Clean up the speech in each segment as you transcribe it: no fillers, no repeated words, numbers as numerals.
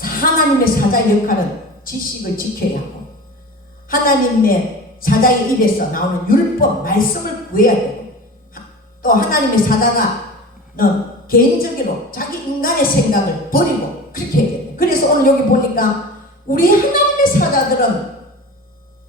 하나님의 사자의 역할은 지식을 지켜야 하고 하나님의 사자의 입에서 나오는 율법, 말씀을 구해야 되고 또 하나님의 사자가 개인적으로 자기 인간의 생각을 버리고 그렇게 해야 돼요. 그래서 오늘 여기 보니까 우리 하나님의 사자들은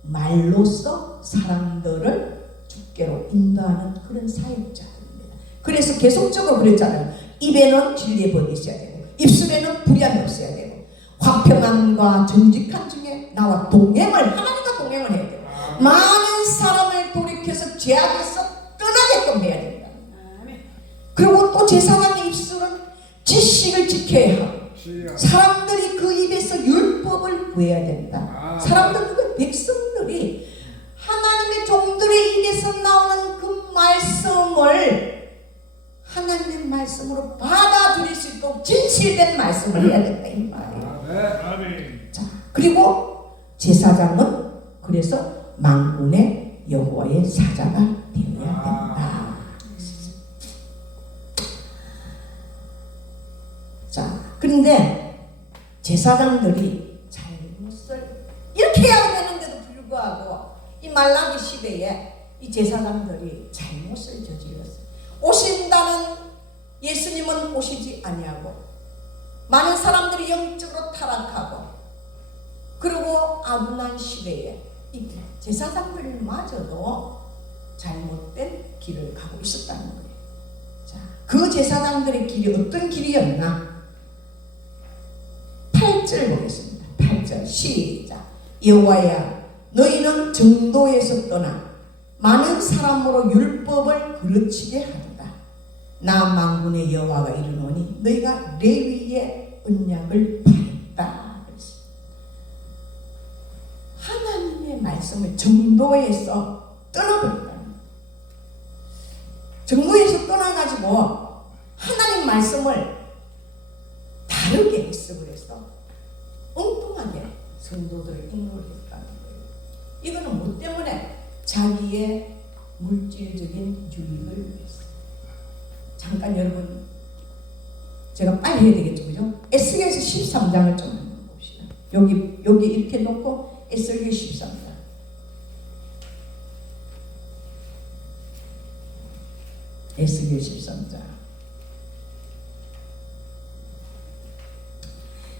말로써 사람들을 주께로 인도하는 그런 사역자들입니다. 그래서 계속적으로 그랬잖아요. 입에는 진리의 법이 있어야 되고 입술에는 불의함이 없어야 되고 화평함과 정직한 중에 나와 하나님과 동행을 해야 돼요. 많은 사람을 돌이켜서 죄악에서 떠나게끔 해야 됩니다. 그리고 또 제사장의 입술은 지식을 지켜야 하고 사람들이 그 입에서 율법을 구해야 된다. 사람들, 그 백성들이 하나님의 종들의 입에서 나오는 그 말씀을 하나님의 말씀으로 받아들일 수 있도록 진실된 말씀을 해야 된다 이 말이에요. 자, 그리고 제사장은 그래서 만군의 여호와의 사자가 되어야 된다. 자, 그런데 제사장들이 잘못을 이렇게 해야 되는데도 불구하고 이 말라기 시대에 이 제사장들이 잘못을 저질렀어요. 오신다는 예수님은 오시지 아니하고 많은 사람들이 영적으로 타락하고 그리고 아둔한 시대에 이 제사장들마저도 잘못된 길을 가고 있었다는 거예요. 자, 그 제사장들의 길이 어떤 길이었나? 8절 보겠습니다. 8절 시작. 여호와야 너희는 정도에서 떠나 많은 사람으로 율법을 그르치게 하도다. 나 만군의 여호와가 이르노니 너희가 레위의 언약을 파했다. 하나님의 말씀을 정도에서 떠나버렸다. 정도에서 떠나가지고 하나님 말씀을 다르게 해석을 해서 엉뚱하게 성도들을 인도를 했다는 거예요. 이거는 뭐 때문에? 자기의 물질적인 유익을 위해서. 잠깐 여러분 제가 빨리 해야 되겠죠, 그죠? 에스겔서 13장을 좀 한번 봅시다. 여기 이렇게 놓고 에스겔 13장. 에스겔 13장.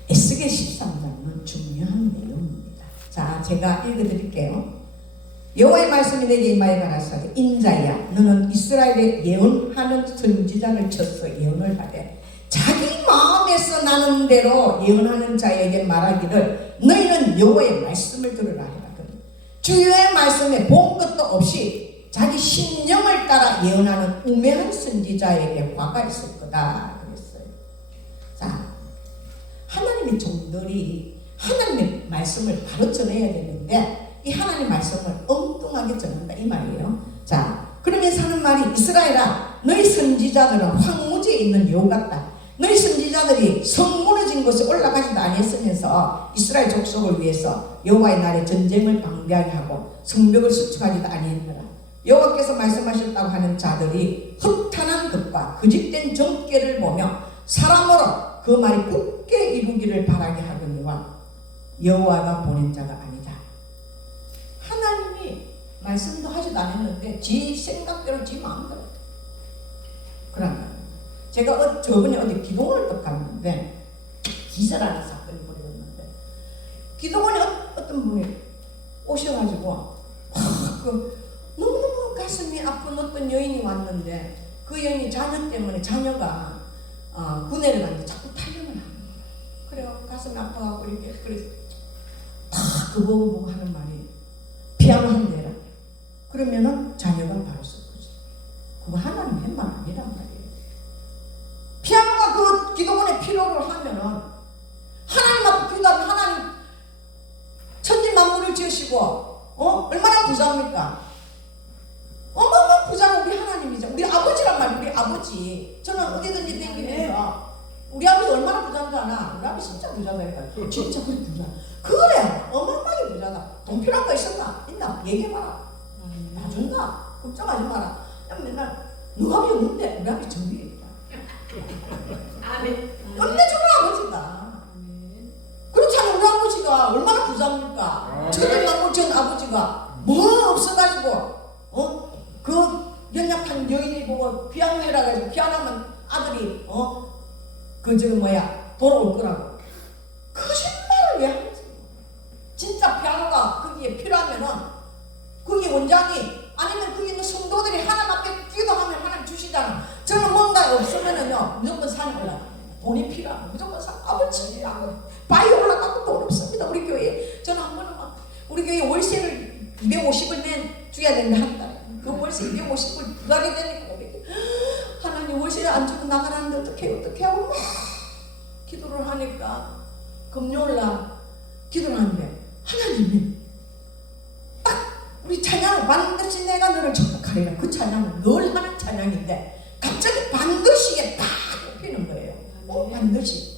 에스겔 13장은 중요한 내용입니다. 자, 제가 읽어드릴게요. 여호와의 말씀이 내게 임하여 가라사대 인자야 너는 이스라엘의 예언하는 선지자를 쳐서 예언을 하되 자기 마음에서 나는 대로 예언하는 자에게 말하기를 너희는 여호와의 말씀을 들으라 해라. 주의 말씀에 본 것도 없이 자기 신령을 따라 예언하는 우매한 선지자에게 화가 있을 거다 그랬어요. 자, 하나님의 종들이 하나님의 말씀을 바로 전해야 되는데 이 하나님 말씀을 엉뚱하게 전한다 이 말이에요. 자, 그러면서 하는 말이 이스라엘아 너희 선지자들은 황무지에 있는 여우 같다. 너희 선지자들이 성 무너진 곳에 올라가지도 아니했으면서 이스라엘 족속을 위해서 여호와의 날에 전쟁을 방비하게 하고 성벽을 수축하지도 아니했느라. 여호와께서 말씀하셨다고 하는 자들이 허탄한 것과 거짓된 정죄를 보며 사람으로 그 말이 굳게 이루기를 바라게 하거니와 여호와가 보낸 자가 아니다. 하나님이 말씀도 하지도 않았는데 지 생각대로 지 마음대로 그런 거예요. 제가 저번에 어디 기도원을 또 갔는데 기사라는 사건이 벌어졌는데 기도원에 어떤 분이 오셔가지고 너무너무 가슴이 아픈 어떤 여인이 왔는데 그 여인이 자녀 때문에 자녀가 군대를 갔는데 자꾸 탈영을 하는 거예요. 그래서 가슴이 아파가지고 이렇게 그래서 그 보고 하는 말이 피아노 한 대라. 그러면은 자녀가 바로 쓸 거지. 그거 하나님 한 말 아니란 말이에요. 피아노가 그 기도원에 필요를 하면은 하나님 앞에 기도하면 하나님 천지만물을 지으시고 얼마나 부자입니까? 어마어마한 부자가 우리 하나님이죠. 우리 아버지란 말이에요. 우리 아버지. 저는 어디든지 댕기면서 우리 아버지 얼마나 부자인 줄 아나? 우리 아버지 진짜 부자다. 진짜 그래 부자. 그래 어마어마하게 부자다. 돈 필요한 거 있었나? 있나? 얘기해봐라. 봐준다. 걱정하지 마라. 맨날 너가 아버지 없는데 우리 아버지 정비했다. 끝내주는 아버지다. 돌아올 거라고. 거짓말을 왜 하지? 진짜 피아노가 거기에 필요하면은 거기 원장이 아니면 거기 있는 성도들이 하나님 앞에 기도하면 하나님 주시잖아. 저는 뭔가 없으면은요 무조건 산에 올라갑니다. 돈이 필요하면 무조건 산 아버지라고 바위 올라가고 돈 없습니다. 우리 교회에 저는 한 번은 막 우리 교회 월세를 250을 줘야 된다 한 달에 그 월세 250을 부담이 되니까 하나님 월세를 안 주고 나가라는데 어떻게 하고 막 기도를 하니까 금요일날 기도를 하는데 하나님이 딱 우리 찬양을 반드시 내가 너를 축복하리라 그 찬양은 늘 하는 찬양인데 갑자기 반드시에 딱 꼽히는 거예요. 반드시.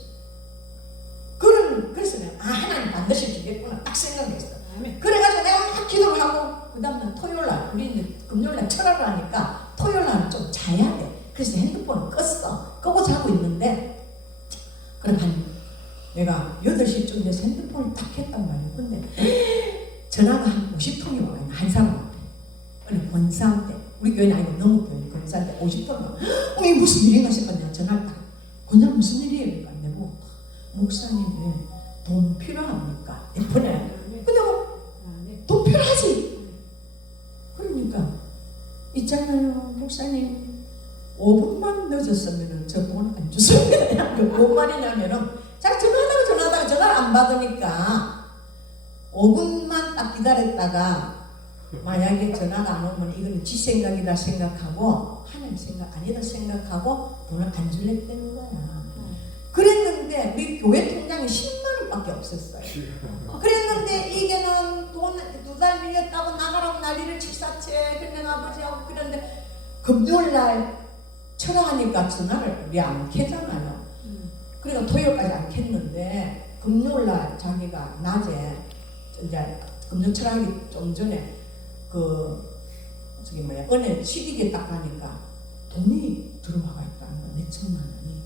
그래서 내가 하나님 반드시 주겠구나 딱 생각했어. 그래가지고 내가 막 기도를 하고 그 다음날 토요일날 우리 금요일날 철학을 하니까 토요일날은 좀 자야 돼. 그래서 핸드폰을 껐어. 끄고 자고 있는데 그럼 내가 8시쯤 돼서 핸드폰을 딱 했단 말이야. 근데 전화가 한 50통이 와요. 한 사람한테. 어느 권사한테. 우리 교회는 아니고 너무 교회 권사한테 50통이 와. 이게 무슨 일인가 싶었는데 내가 전화를 딱. 권사 무슨 일이에요? 그러니까 내가 목사님 왜 돈 필요합니까? 예쁘네. 근데 돈 필요하지. 그러니까 있잖아요. 목사님 5분만 늦었으면 저 돈 안 줬습니다. 뭔 말이냐면은 자 전화하다가 전화를 안 받으니까 5분만 딱 기다렸다가 만약에 전화가 안 오면 이거는 지 생각이다 생각하고 하나님 생각 아니다 생각하고 돈을 안 줄랬다는 거야. 그랬는데 우리 교회 통장에 10만 원밖에 없었어요. 그랬는데 이게는 돈 2달 밀렸다고 나가라고 난리를 치사채 그냥 아버지하고 그랬는데 금요일날 철학하니까 전화를 우리 안 켜잖아요. 그러니까 토요일까지 안 켰는데 금요일날 자기가 낮에 이제 금요 철학이 좀 전에 은행 12개 딱 가니까 돈이 들어와가 있다는 거야. 몇 천만 원이.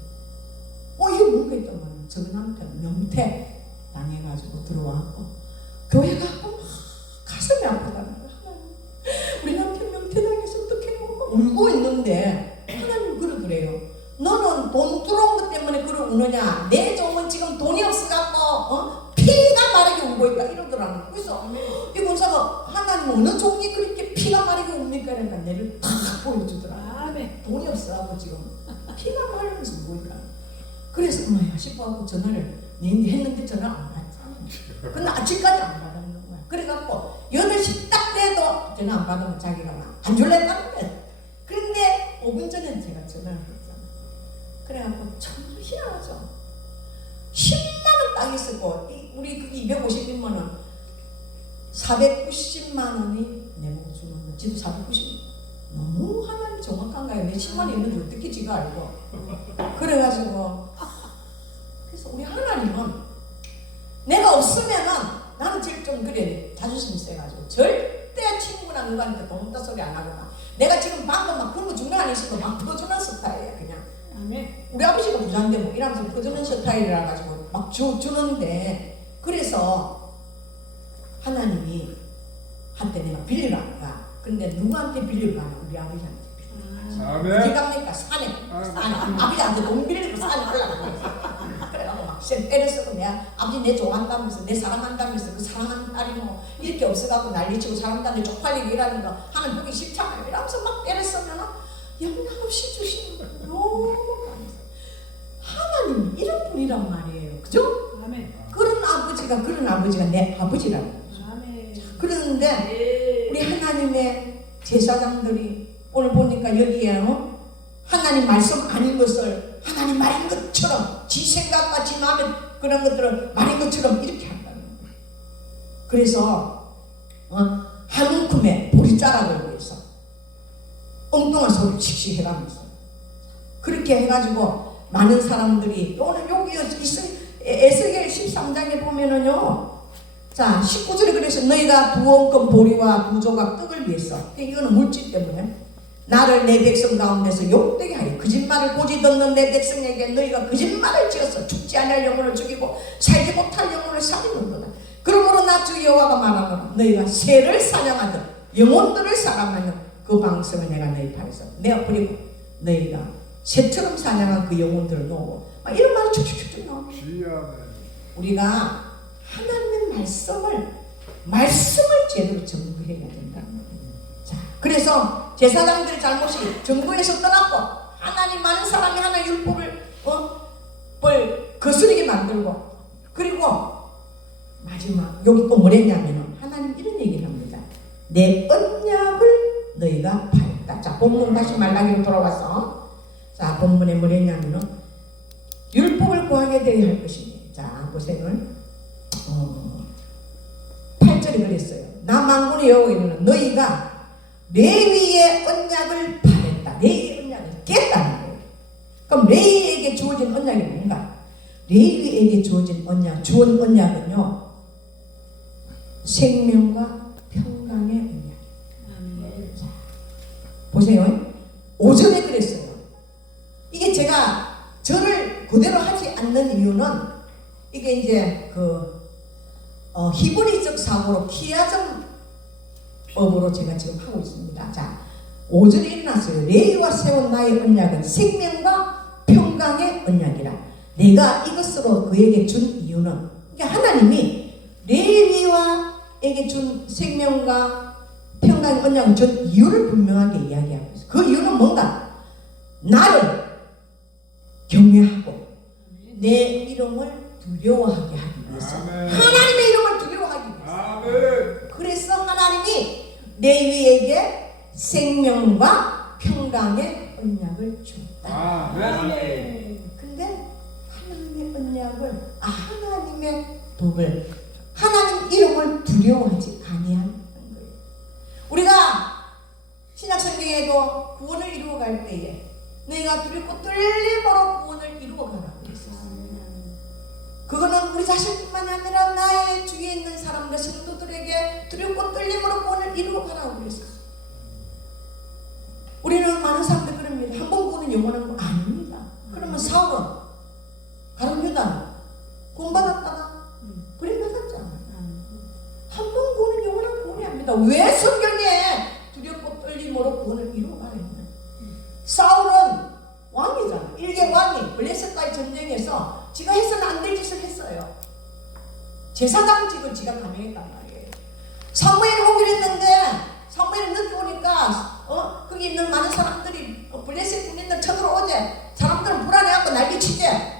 이게 뭔가 있단 말이야. 저기 남편 명태 당해가지고 들어와갖고 교회 가고 막 가슴이 아프다는 거야. 우리 남편 명태 당해서 어떻게 울고 있는데 하나님 그러더래요. 너는 돈 들어온 것 때문에 그러 우느냐? 내 종은 지금 돈이 없어갖고 피가 마르게 울고 있다 이러더라고요. 그래서 이 권사가 하나님 어느 종이 그렇게 피가 마르게 웁니까? 그러니까 내를 탁 보여주더라. 돈이 없어갖고 지금 피가 마르면서 울고 있다. 그래서 엄마야 싶어갖고 전화를 했는데 전화 안 받잖아. 근데 아침까지 안 받는 거야. 그래갖고 8시 딱 돼도 전화 안 받으면 자기가 막 안 줄랬다는 거야. 그런데 5분 전에 제가 전화를 했잖아. 그래갖고 정말 희한하죠. 10만원 땅이 쓰고 우리 그게 250만 원 490만 원이 내보고 주는 거. 지도 490만 너무 하나님 정확한가요? 내 10만이 있는지 어떻게 지가 알고. 그래가지고 그래서 우리 하나님은 내가 없으면은 나는 제일 좀 그래 자존심이 세가지고 절대 친구나 누구한테 돈 없다 소리 안 하고 막 내가 지금 방금 막 그런 거 중간 안에 있어도 막 퍼주는 스타일이야 그냥. 우리 아버지가 부자인데 뭐 이러면서 퍼주는 스타일이라 가지고 막 주는데 그래서 하나님이 한때 내가 빌리러 안 가. 근데 누구한테 빌리러 가나? 우리 아버지한테 빌리러 가. 어디 갑니까? 산에. 아버지한테 돈 빌리고 산에 올라가고 그래가지고 막 때려 쓰고 내가 아버지 내 좋아한다면서 내 사랑한다면서 그 사랑하는 딸이 뭐 이렇게 없어갖고 난리치고 사람들한테 쪽팔리게 일하는 거 하면 보기 싫잖아요. 이러면서 막 때려 쓰면은 영향 없이 주시는 거예요. 너무 감사해요. 하나님이 이런 분이란 말이에요. 그죠? 아멘. 그런 아버지가 내 아버지라고. 그러는데 우리 하나님의 제사장들이 오늘 보니까 여기에 하나님 말씀 아닌 것을 하나님 말인 것처럼 지 생각과 지 마음의 그런 것들을 말인 것처럼 이렇게 한다는 거예요. 그래서 한 움큼의 보리자락을 위해서 엉뚱한 소리를 씩씩 해가면서 그렇게 해가지고 많은 사람들이 오늘 여기 에스겔 13장에 보면은요. 자 19절에 그래서 너희가 2엉금 보리와 2조각 떡을 위해서 이거는 물질 때문에 나를 내 백성 가운데서 욕되게 하여 거짓말을 고지 듣는 내 백성에게 너희가 거짓말을 지어서 죽지 않을 영혼을 죽이고 살지 못할 영혼을 살리는도다. 그러므로 나 주 여호와가 말하노라 너희가 새를 사냥하듯 영혼들을 사랑하는 그 방송을 내가 너희 팔에서 내어버리고 너희가 새처럼 사냥한 그 영혼들을 놓고 이런 말이 쭉쭉쭉 나옵니다. 주여. 우리가 하나님의 말씀을 제대로 전부해야 된다는 거예요. 자, 그래서 제사장들의 잘못이 정부에서 떠났고 하나님 많은 사람이 하나의 율법을 거스르게 만들고, 그리고 마지막 여기 또 뭐랬냐면 하나님 이런 얘기를 합니다. 내 언약을 너희가 파했다. 자, 본문 다시 말라기로 돌아와서, 자, 본문에 뭐랬냐면은 율법을 구하게 되어야 할 것이니, 자 보세요. 8절에 그랬어요. 나 만군의 여호와는 너희가 레위의 언약을 파했다. 레위의 언약을 깼다는 거예요. 그럼 레위에게 주어진 언약이 뭔가? 레위에게 주어진 언약, 주은 언약은요, 생명과 평강의 언약. 자, 보세요. 5절에 그랬어요. 이게 제가 절을 그대로 하지 않는 이유는 이게 이제 히브리적 사고로 키야점 법으로 제가 지금 하고 있습니다. 자, 5절에 일어났어요. 레위와 세운 나의 언약은 생명과 평강의 언약이라. 내가 이것으로 그에게 준 이유는, 그러니까 하나님이 레위와에게 준 생명과 평강의 언약을 준 이유를 분명하게 이야기하고 있어요. 그 이유는 뭔가? 나를 경외하고 내 이름을 두려워하게 하기 위해서. 하나님의 이름을 두려워하기 위해서. 그래서 하나님이 레위에게 생명과 평강의 언약을 줬다. 근데 하나님의 언약을, 하나님의 법을, 하나님 이름을 두려워하지 아니하는 거예요. 우리가 신약성경에도 구원을 이루어갈 때에 너희가 두렵고 떨림으로 구원을 이루어가라고 했었어요. 그거는 우리 자신뿐만 아니라 나의 주위에 있는 사람들, 성도들에게 두렵고 떨림으로 구원을 이루어가라고 그랬었어요. 우리는 많은 사람들 그럽니다. 한 번 구원은 영원한 거 아닙니다. 그러면 사울은, 가룟 유다는 구원받았다가 그림 받았잖아요. 한 번 구원은 영원한 구원이 아닙니다. 왜 성경에 두렵고 떨림으로 구원을 이루어가라 했냐? 사울은 왕이잖아. 일개 왕이 블레셋과의 전쟁에서 지가 해서는 안 될 짓을 했어요. 제사장직을 지가 감행했단 말이에요. 사무엘이 오기로 했는데 사무엘이 늦게 오니까 거기 있는 많은 사람들이 블레셋 군인들 쳐들어오재. 사람들은 불안해하고 날개치재.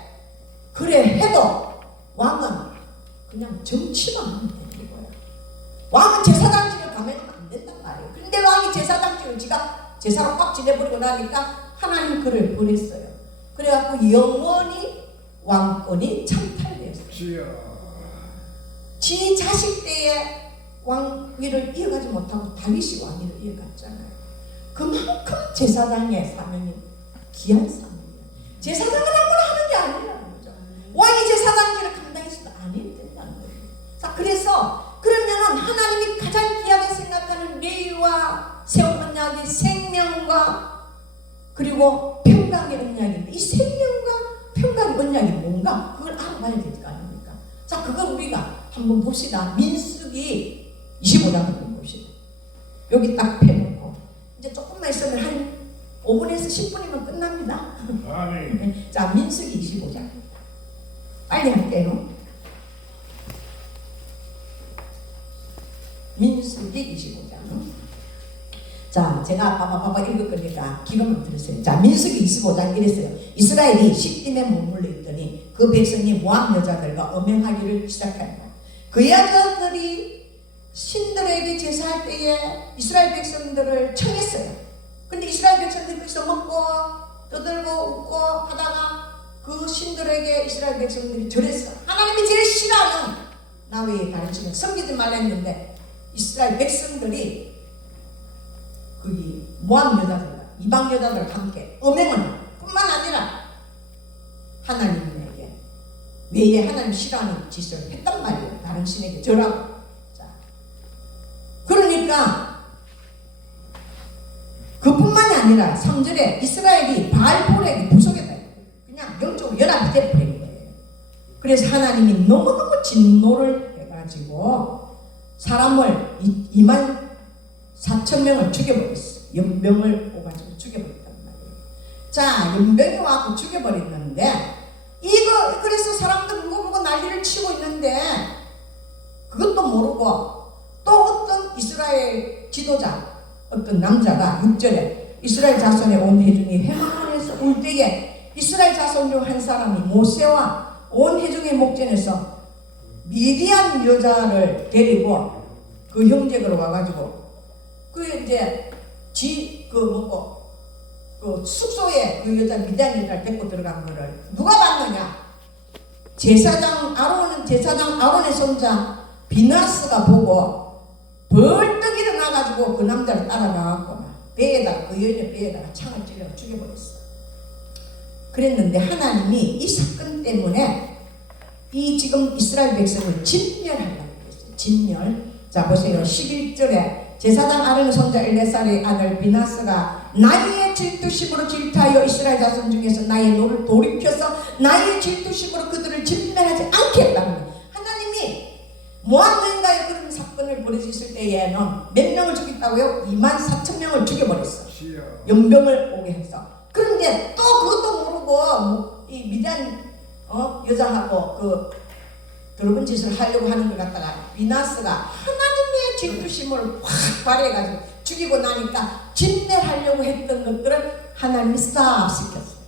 그래 해도 왕은 그냥 정치만 하면 되는 거야. 왕은 제사장직을 감행하면 안 된단 말이에요. 근데 왕이 제사장직을 지가 제사로 꽉 지내버리고 나니까 하나님 그를 보냈어요. 그래갖고 영원히 왕권이 창탈되었어요. 지 자식 때에 왕위를 이어가지 못하고 다윗이 왕위를 이어갔잖아요. 그만큼 제사장의 사명이 귀한 사명이에요. 제사장은 아무나 하는 게 아니라는 거죠. 왕이 제사장직을 감당해서도 안 해도 된다는 거예요. 자, 그래서 그러면은 하나님이 가장 귀하게 생각하는 레위와 세운 언약이 생명과 그리고 평강의 언약인데, 이 생명과 평강의 언약이 뭔가? 그걸 알아봐야 될 거 아닙니까? 자, 그걸 우리가 한번 봅시다. 민수기 25장 한번 봅시다. 여기 딱 펴놓고 이제 조금만 있으면 한 5분에서 10분이면 끝납니다. 자, 민수기 25장 빨리 할게요. 민수기 25장. 자, 제가 봐봐 읽을 거니까 귀로만 들으세요. 자, 민수기 25장 이랬어요. 이스라엘이 시딤에 머물러 있더니 그 백성이 모압 여자들과 음행하기를 시작한다. 그 여자들이 신들에게 제사할 때에 이스라엘 백성들을 청했어요. 근데 이스라엘 백성들이 거기서 먹고 떠들고 웃고 하다가 그 신들에게 이스라엘 백성들이 절했어. 하나님이 제일 싫어하는 나 외에 다른 신을 섬기지 말라 했는데 이스라엘 백성들이 거기 모압 여자들과 이방 여자들과 함께 음행을 뿐만 아니라 하나님에게 외에 하나님 싫어하는 짓을 했단 말이에요. 다른 신에게 절하고. 자, 그러니까 그뿐만이 아니라 3절에 이스라엘이 바알볼에게 부속했다. 그냥 영적으로 연합이 되어버린 거예요. 그래서 하나님이 너무너무 진노를 해가지고 사람을 24,000명을 죽여버렸어. 연병을 오가지고 죽여버렸단 말이에요. 자, 연병이 와서 죽여버렸는데 이 사기를 치고 있는데 그것도 모르고 또 어떤 이스라엘 지도자 어떤 남자가 6절에 이스라엘 자손의 온 회중이 회막 안에서 울 때에 이스라엘 자손 중 한 사람이 모세와 온 회중의 목전에서 미디안 여자를 데리고 그 형제들 와가지고 그 이제 그 숙소에 그 여자 미디안 여자를 데리고 들어간 거를 누가 봤느냐? 제사장 아론의 손자 비나스가 보고 벌떡 일어나가지고 그 남자를 따라가갖고 그 여인의 배에다가 창을 찔러 죽여버렸어. 그랬는데 하나님이 이 사건 때문에 이 지금 이스라엘 백성을 진멸하려고 했어요. 진멸. 자 보세요. 11절에 제사장 아론의 손자 엘레살의 아들 비나스가 나의 질투심으로 질투하여 이스라엘 자손 중에서 나의 노를 돌이켜서 나의 질투심으로 그들을 진멸하지 않겠다는 하나님이 모압 여인과의 그런 사건을 벌어졌을 때에는 몇 명을 죽였다고요? 24,000명을 죽여버렸어. 연병을 오게 해서. 그런데 또 그것도 모르고 이 미디안 여자하고 그 더러운 짓을 하려고 하는 걸 갖다가 비나스가 하나님의 질투심을 확 발해가지고 죽이고 나니까 진멸하려고 했던 것들을 하나님이 스탑 시켰어요.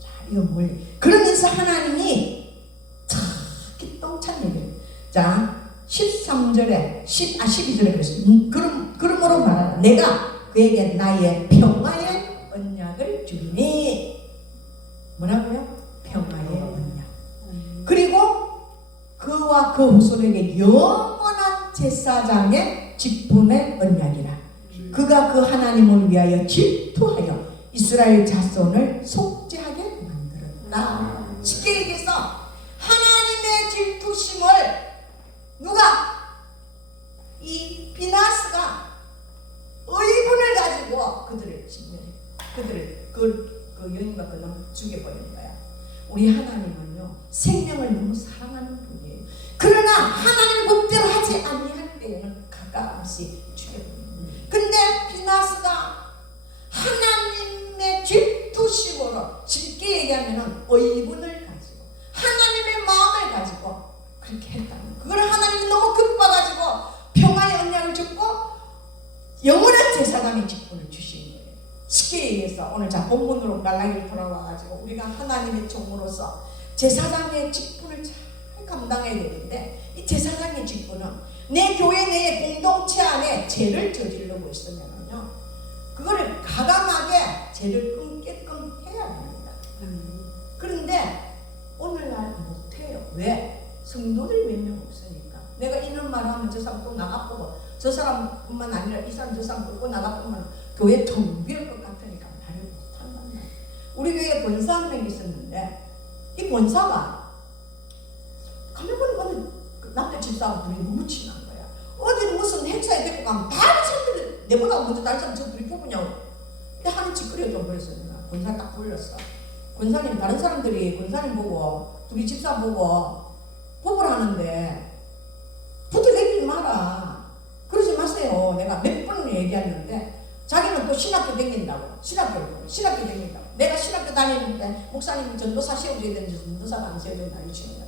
자, 이건 뭘? 그러면서 하나님이 기똥찬 얘기를. 자, 13절에 12절에 그랬어요. 그러므로 말하라. 내가 그에게 나의 평화의 언약을 주니. 뭐라고요? 평화의 언약. 그리고 그와 그 후손에게 영원한 제사장의 직분의 언약이라. 그가 그 하나님을 위하여 질투하여 이스라엘 자손을 속죄하게 만들었다. 쉽게 얘기해서 하나님의 질투심을 누가? 이 비나스가 의분을 가지고 그들을 진멸해. 그들을 그 여인과 그 놈을 죽여버린 거야. 우리 하나님은요 생명을 너무 사랑하는 분이에요. 그러나 하나님 법대로 하지 아니할 때에는 가까움씩 죽여버립니다. 근데 비나스가 하나님의 질투심으로 쉽게 얘기하면 의분을 가지고 하나님의 마음을 가지고 그렇게 했다는 그걸 하나님이 너무 기뻐가지고 평화의 언약을 줬고 영원한 제사장의 직분을 주신 거예요. 쉽게 얘기해서 오늘 자 본문으로 말라기를 돌아와가지고 우리가 하나님의 종으로서 제사장의 직분을 잘 감당해야 되는데 이 제사장의 직분은 내 교회 내의 공동체 안에 죄를 저지르고 있으면요 그거를 가감하게 죄를 끊게끔 해야 됩니다. 그런데 오늘날 못해요. 왜? 성도들이 몇 명 없으니까. 내가 이런 말 하면 저 사람 또 나가보고 저 사람뿐만 아니라 이 사람 저 사람 또 나가보면 교회 텅 비을 것 같으니까 말을 못한단 말이에요. 우리 교회에 권사 한 명 있었는데 이 권사가 가면 보니까 남자 집사하고 둘이 너무 친한 거야. 어디 무슨 행사에 데리고 가면 다른 사람들이 내보다 먼저 다른 사람 저 둘이 뽑으냐고. 근데 하는 짓거리가 좀 그랬어요. 권사 딱 불렀어. 권사님 다른 사람들이 권사님 보고 둘이 집사 보고 법을 하는데 붙어대지 마라. 그러지 마세요. 내가 몇 번을 얘기했는데 자기는 또 신학교 다닌다고. 신학교 다닌다고. 내가 신학교 다니는데 목사님이 전도사 세워줘야 되는지 전도사가 안 세워줘야 된다.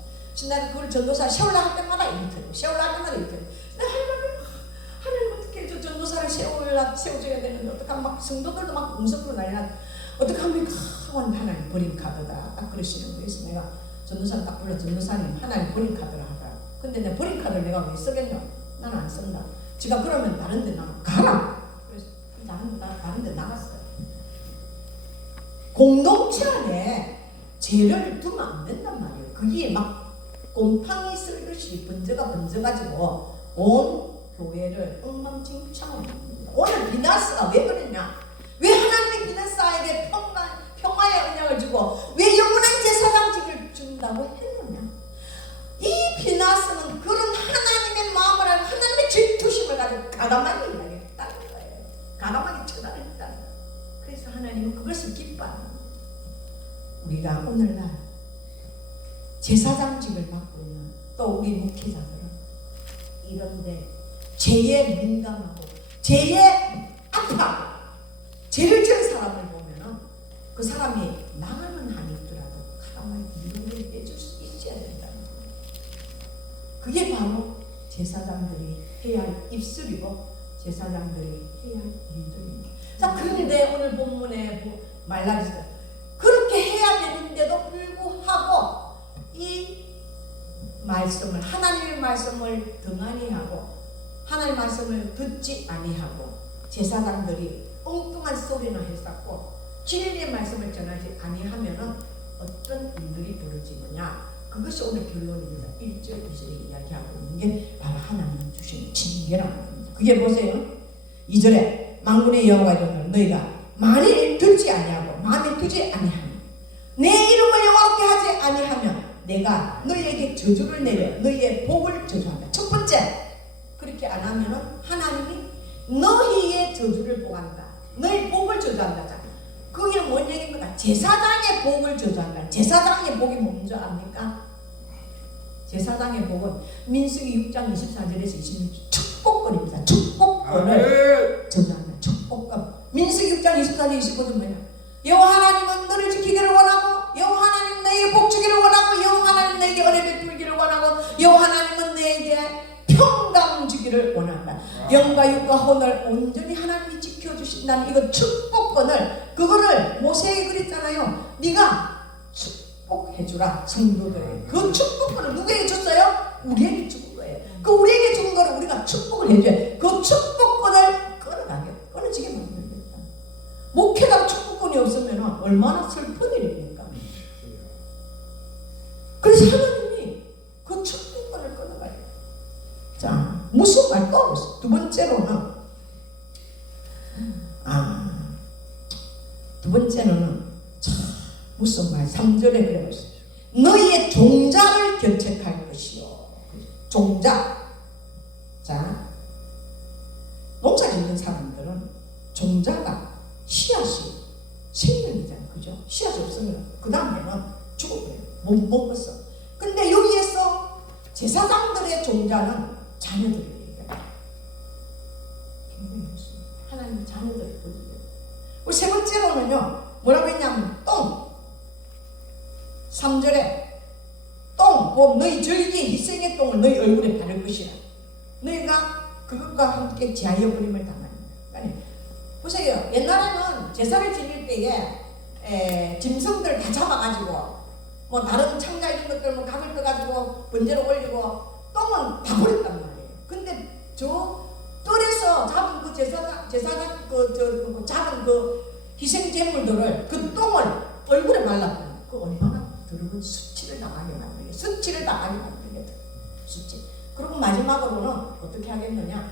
내가 그걸 전도사 세우려 할 때마다 이렇게 세우려 할 때마다 이렇게 내가 하나님 어떻게 저 전도사를 세워줘야 되는데 어떡하면 막 성도들도 막 음성으로 난리나 어떻게 하면 하나님 버린 카드다 딱 그러시는 거예요. 그래서 내가 전도사를 딱 불러 전도사님 하나님 버린 카드라 하더라. 근데 내 버린 카드를 내가 왜 쓰겠냐? 나는 안 쓴다. 지가 그러면 다른 데 나가 가라. 그래서 다른 데 나갔어요. 공동체 안에 죄를 두면 안 된단 말이에요. 그게 막 곰팡이 쓸듯이 번져가지고 온 교회를 엉망진창을 합니다. 오늘 비나스가 왜 그랬냐? 왜 하나님의 비나스에게 평화의 언약을 주고 왜 영원한 제사장직을 준다고 했느냐? 이 비나스는 그런 하나님의 마음을 알고 하나님의 질투심을 가지고 가감하게 이야기했다는 거예요. 가감하게 처단했다는 거예요. 그래서 하나님은 그것을 기뻐하는 거예요. 우리가 오늘날 제사장직을 맡고 있는 또 우리 목회자들은 이런데 죄에 민감하고 죄에 아파하고 죄를 지은 사람을 보면은 그 사람이 망하는 한이 있더라도 가만히 위로를 해줄 수 있어야 된다는 그게 바로 제사장들이 해야 할 입술이고 제사장들이 해야 할 일들입니다. 자, 그런데 오늘 본문에 말라기서 그렇게 해야 되는데도 불구하고 이 말씀을, 하나님의 말씀을 등한히 하고 하나님의 말씀을 듣지 아니하고 제사장들이 엉뚱한 소리나 했었고 진리의 말씀을 전하지 아니하면은 어떤 일들이 벌어지느냐, 그것이 오늘 결론입니다. 1절 2절에 이야기하고 있는 게 바로 하나님 주신 징계라는 겁니다. 그게 보세요. 2절에 만군의 여호와 이르노니 너희가 만일 듣지 아니하고 마음에 두지 아니하면 내 이름을 영화롭게 하지 아니하면 내가 너희에게 저주를 내려 너희의 복을 저주한다. 첫 번째, 그렇게 안 하면은 하나님이 너희의 저주를 보한다. 너희 복을 저주한다. 그게 뭔 얘기입니까? 제사장의 복을 저주한다. 제사장의 복이 뭔지 압니까? 제사장의 복은 민수기 6장 24절에서 26절 축복권입니다. 축복권을 저주한다. 축복권. 민수기 6장 24절 25절 뭐냐? 여호와 하나님은 너를 지키기를 원하고 여호와 하나님 너에게 복 주기를 원하고 여호와 하나님 너에게 은혜 베풀기를 원하고 여호와 하나님은 너에게 평강 주기를 원한다. 영과 육과 혼을 온전히 하나님이 지켜주신다는 이거 축복권을, 그거를 모세에게 그랬잖아요. 네가 축복해주라 성도들에게. 그 축복권을 누구에게 줬어요? 우리에게 준 거예요. 그 우리에게 준 거를 우리가 축복을 해줘야 그 축복권을 끊어지게 만들겠다. 목회가 축복권이 없으면 얼마나 슬픈 일입니까? 그래서 하나님이 그 축복권을 끊어가야 돼요. 자, 무슨 말 또 없어. 두 번째로는 무슨 말? 3절에 그래 보세요. 너희의 종자를 견책할 것이요. 종자. 자, 농사 짓는 사람들은 종자가 씨앗이 생명이잖아요. 그죠? 씨앗이 없으면 그 다음에는 죽어버려요. 못 먹었어. 근데 여기에서 제사장들의 종자는 자녀들이에요. 굉장히 좋습니다. 하나님 자녀들을 보여줘요. 세 번째로는요, 뭐라고 했냐면 똥. 3절에 똥, 너희 절기의 희생의 똥을 너희 얼굴에 바를 것이라. 너희가 그것과 함께 제하여 버림을 당하니라. 아니, 보세요. 옛날에는 제사를 지낼 때에 짐승들 다 잡아가지고 뭐 다른 창자 이런 것들 뭐 각을 떠가지고 번제로 올리고 똥은 다 버렸단 말이에요. 근데 저 뜰에서 잡은 그 제사장 잡은 그 희생 제물들을 그 똥을 얼굴에 말라버려. 그 얼마나 더러운 수치를 당하게 만들게, 수치를 당하게 만들게. 수치. 그리고 마지막으로는 어떻게 하겠느냐?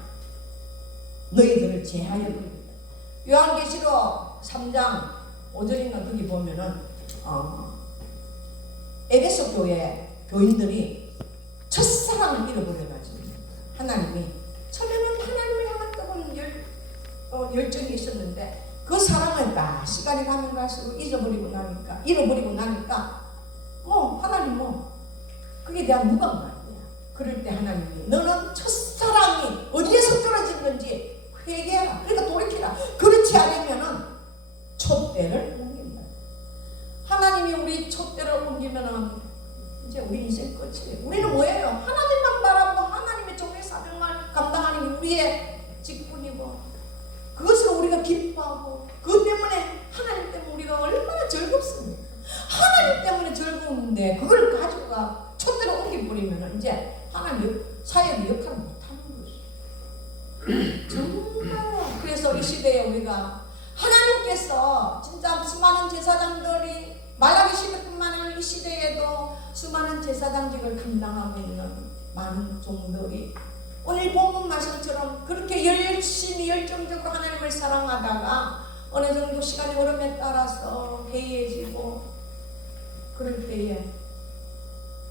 너희들을 제하여 버립니다. 요한계시록 3장 5절인가 거기 보면은 에베소 교회 교인들이 첫사랑을 잃어버려가지고 하나님이 처음에는 하나님을 향한 뜨거운 열정이 있었는데 그 사랑을 다 시간이 가면 갈수록 잃어버리고 나니까 하나님 그게 대한 무감각이야. 그럴 때 하나님이 너는 첫사랑이 어디에서 떨어졌는지 회개하라. 그러니까 돌이키라. 그렇지 않으면은 촛대를 옮긴다. 하나님이 우리 촛대를 옮기면은 이제 우리 인생 끝이에요. 우리는 뭐예요? 하나님만 바라보고 하나님의 종의 사명을 감당하는 게 우리의 직분이고 그것을 우리가 기뻐하고 그것 때문에 하나님 때문에 우리가 얼마나 즐겁습니까? 하나님 때문에 즐거운데 그걸 가지고가 촛대로 옮겨버리면 이제 하나님 사역의 역할을 못하는 것이에요. 정말. 그래서 이 시대에 우리가 하나님께서 진짜 수많은 제사장들이 말라기시대뿐만 아니라 이 시대에도 수많은 제사장직을 감당하고 있는 많은 종들이 오늘 본문 말씀처럼 그렇게 열심히 열정적으로 하나님을 사랑하다가 어느 정도 시간의 흐름에 따라서 해이해지고 그럴 때에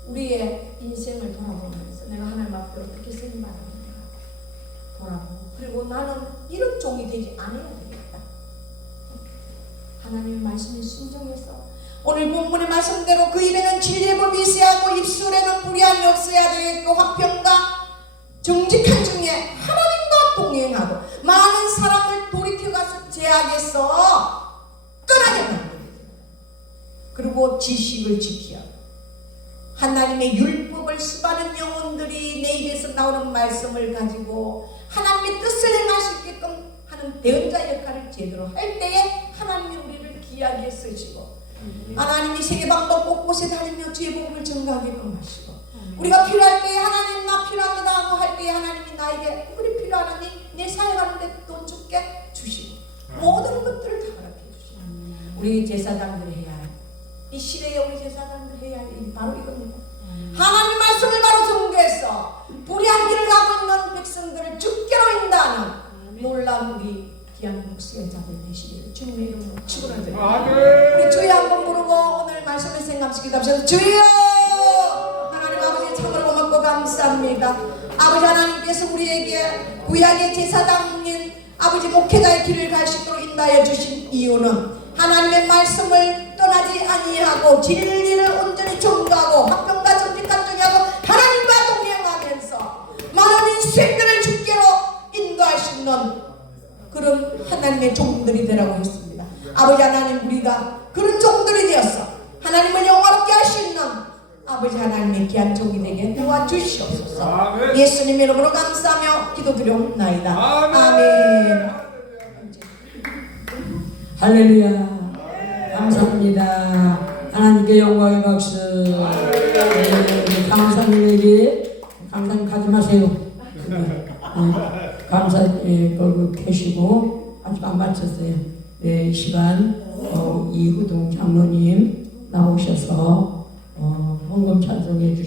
우리의 인생을 돌아보면서 내가 하나님 앞에 어떻게 쓰는 바람인가 돌아보고 그리고 나는 이런 종이 되지 않아야 되겠다. 하나님의 말씀에 순종해서 오늘 본문의 말씀대로 그 입에는 진리의 법이 있어야 하고 입술에는 불의함이 없어야 되겠고 화평과 정직한 중에 하나님과 동행하고 많은 사람을 돌이켜가서 제약에서 떠나게 만듭니다. 그리고 지식을 지키고 하나님의 율법을 수많은 영혼들이 내 입에서 나오는 말씀을 가지고 하나님의 뜻을 행할 수 있게끔 하는 대언자 역할을 제대로 할 때에 하나님이 우리를 귀하게 쓰시고 하나님이 세계방법 곳곳에 다니며 주의 복음을 전가하게끔 하시고 우리가 필요할 때에 하나님 나 필요합니다 하고 할 때에 하나님이 나에게 그리 필요하니 내 사역하는데 돈 줄게 주시고 모든 것들을 다 허락해 주시고 우리 제사장들이 해야 할 이 시대에 우리 제사장들 해야 할 일이 바로 이겁니다. 하나님 말씀을 바로 전개해서 불의한 길을 가고 있는 백성들을 주께로 인도하는 놀라운 우리 귀한 목수자들 되시기를 주님의 이름으로 축원드립니다. 우리 주여 한번 부르고 오늘 말씀을 생각시키다 하면서 주여 하나님 아버지 참으로 고맙고 감사합니다. 아버지 하나님께서 우리에게 구약의 제사장인 아버지 목회자의 길을 갈 수 있도록 인도하여 주신 이유는 하나님의 말씀을 떠나지 아니하고 진리를 온전히 전가하고 학병과 정직한 정하고 하나님과 동행하면서 많은 인생들을 주께로 인도할 수 있는 그런 하나님의 종들이 되라고 했습니다. 아버지 하나님 우리가 그런 종들이 되어서 하나님을 영화롭게 할 수 있는 아버지 하나님의 귀한 종이 되게 도와주시옵소서. 예수님 이름으로 감사하며 기도드리옵나이다. 아멘. 할렐루야. 감사합니다. 하나님께 영광의 박수. 강사님에게 강사님 가지 마세요. 강사 걸고 계시고 아직 안 마쳤어요. 네, 시간 이후동 장로님 나오셔서 헌금 찬송해 주시고